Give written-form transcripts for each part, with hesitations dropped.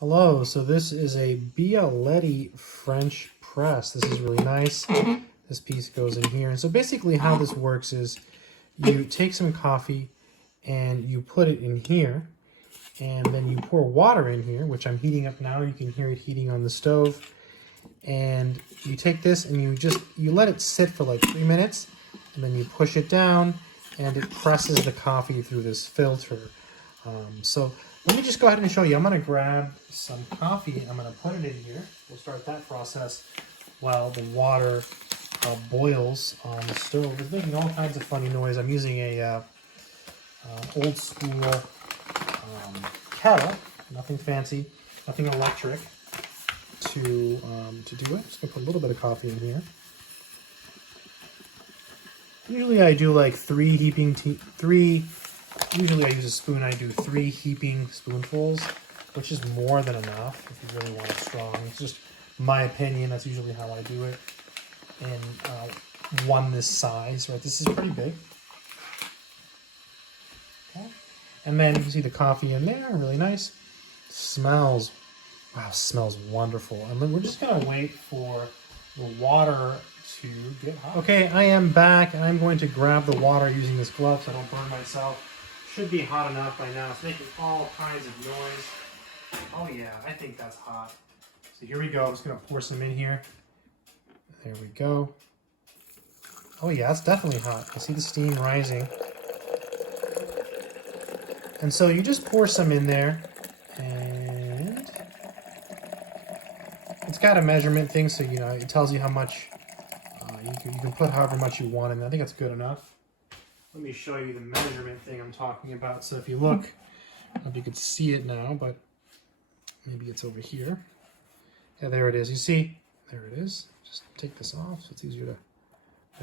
Hello, so this is a Bialetti French press. This is really nice. This piece goes in here. And so basically how this works is you take some coffee and you put it in here, and then you pour water in here, which I'm heating up now. You can hear it heating on the stove. And you take this and you let it sit for like 3 minutes, and then you push it down and it presses the coffee through this filter. So let me just go ahead and show you. I'm going to grab some coffee. I'm going to put it in here. We'll start that process while the water boils on the stove. It's making all kinds of funny noise. I'm using a old school kettle, nothing fancy, nothing electric, to do it. Just gonna put a little bit of coffee in here. Usually I do like usually I use a spoon. I do 3 heaping spoonfuls, which is more than enough if you really want it strong. It's just my opinion. That's usually how I do it. And one this size, right? This is pretty big. Okay. And then you can see the coffee in there, really nice. Smells, wow, smells wonderful. And then we're just gonna wait for the water to get hot. Okay, I am back, and I'm going to grab the water using this glove so I don't burn myself. Should be hot enough by now. It's making all kinds of noise. Oh yeah, I think that's hot. So here we go. I'm just gonna pour some in here. There we go. Oh yeah, it's definitely hot. I see the steam rising. And so you just pour some in there, and it's got a measurement thing, so you know it tells you how much. You can put however much you want in there. I think that's good enough. Let me show you the measurement thing I'm talking about. So if you look, I don't know if you can see it now, but maybe it's over here. Yeah, there it is. You see, there it is. Just take this off so it's easier to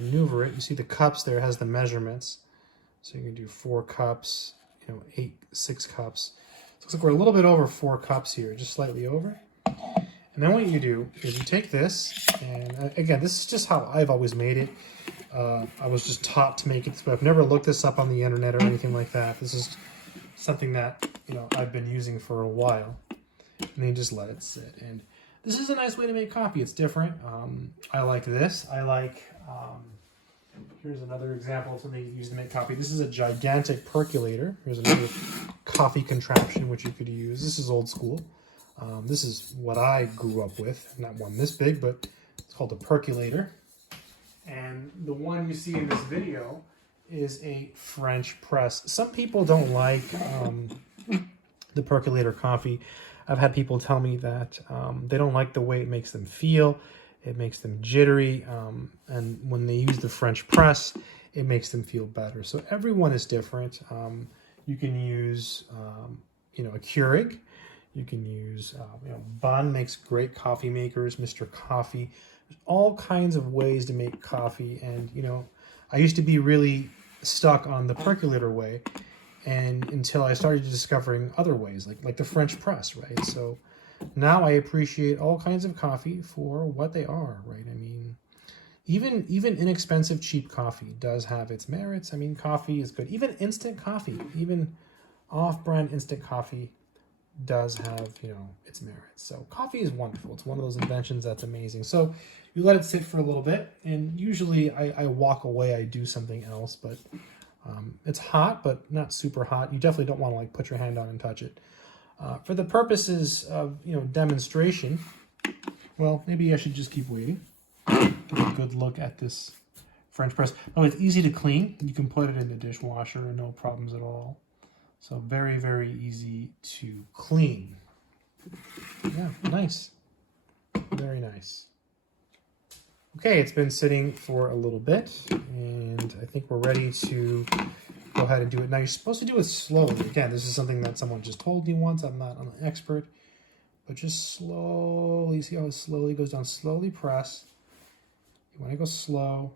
maneuver it. You see the cups there has the measurements. So you can do 4 cups, 6 cups. So it looks like we're a little bit over 4 cups here, just slightly over. And then what you do is you take this, and again, this is just how I've always made it. I was just taught to make it, but I've never looked this up on the internet or anything like that. This is something that, I've been using for a while. And then you just let it sit. And this is a nice way to make coffee. It's different. I like this. I like, here's another example of something you use to make coffee. This is a gigantic percolator. Here's another coffee contraption which you could use. This is old school. This is what I grew up with. Not one this big, but it's called a percolator. And the one you see in this video is a French press. Some people don't like the percolator coffee. I've had people tell me that they don't like the way it makes them feel. It makes them jittery. And when they use the French press, it makes them feel better. So everyone is different. You can use, a Keurig. You can use, Bon makes great coffee makers, Mr. Coffee. There's all kinds of ways to make coffee. And, I used to be really stuck on the percolator way, and until I started discovering other ways, like the French press, right? So now I appreciate all kinds of coffee for what they are, right? I mean, even inexpensive, cheap coffee does have its merits. I mean, coffee is good. Even instant coffee, even off-brand instant coffee does have, its merits. So coffee is wonderful. It's one of those inventions that's amazing. So you let it sit for a little bit, and usually I walk away, I do something else, but it's hot, but not super hot. You definitely don't want to put your hand on and touch it. For the purposes of, demonstration, well, maybe I should just keep waiting. Get a good look at this French press. Oh, it's easy to clean. You can put it in the dishwasher, no problems at all. So very, very easy to clean. Yeah, nice. Very nice. Okay, it's been sitting for a little bit, and I think we're ready to go ahead and do it. Now, you're supposed to do it slowly. Again, this is something that someone just told me once. I'm not an expert, but just slowly, see how it slowly goes down? Slowly press. You want to go slow.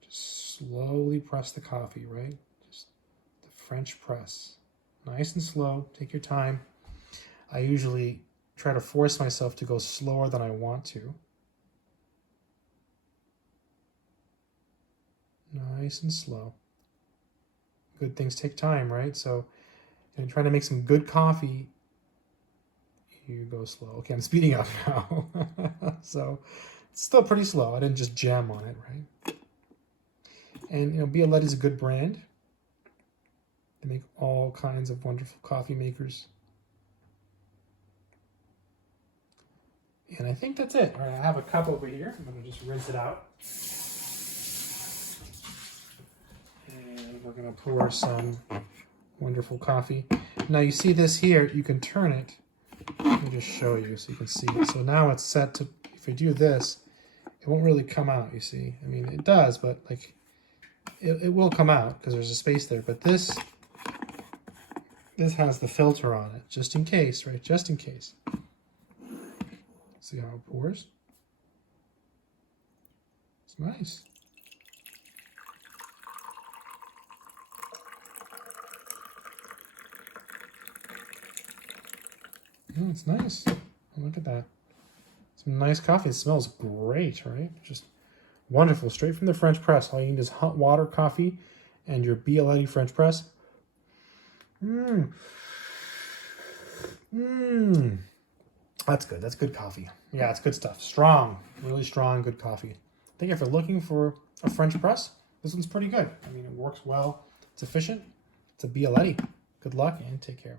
Just slowly press the coffee, right? French press. Nice and slow. Take your time. I usually try to force myself to go slower than I want to. Nice and slow. Good things take time, right? So, trying to make some good coffee You go slow. Okay, I'm speeding up now. So it's still pretty slow. I didn't just jam on it, right? And you know, Bialetti is a good brand. They make all kinds of wonderful coffee makers. And I think that's it. All right, I have a cup over here. I'm going to just rinse it out. And we're going to pour some wonderful coffee. Now you see this here, you can turn it. Let me just show you so you can see it. So now it's set to, if I do this, it won't really come out, you see. I mean, it does, but like, it will come out because there's a space there. But this has the filter on it, just in case, right? Just in case. See how it pours? It's nice. Oh, it's nice. Oh, look at that. Some nice coffee. It smells great, right? Just wonderful. Straight from the French press. All you need is hot water, coffee, and your Bialetti French press. Mmm. Mmm. That's good. That's good coffee. Yeah, it's good stuff. Strong. Really strong, good coffee. I think if you're looking for a French press, this one's pretty good. I mean, it works well. It's efficient. It's a Bialetti. Good luck and take care.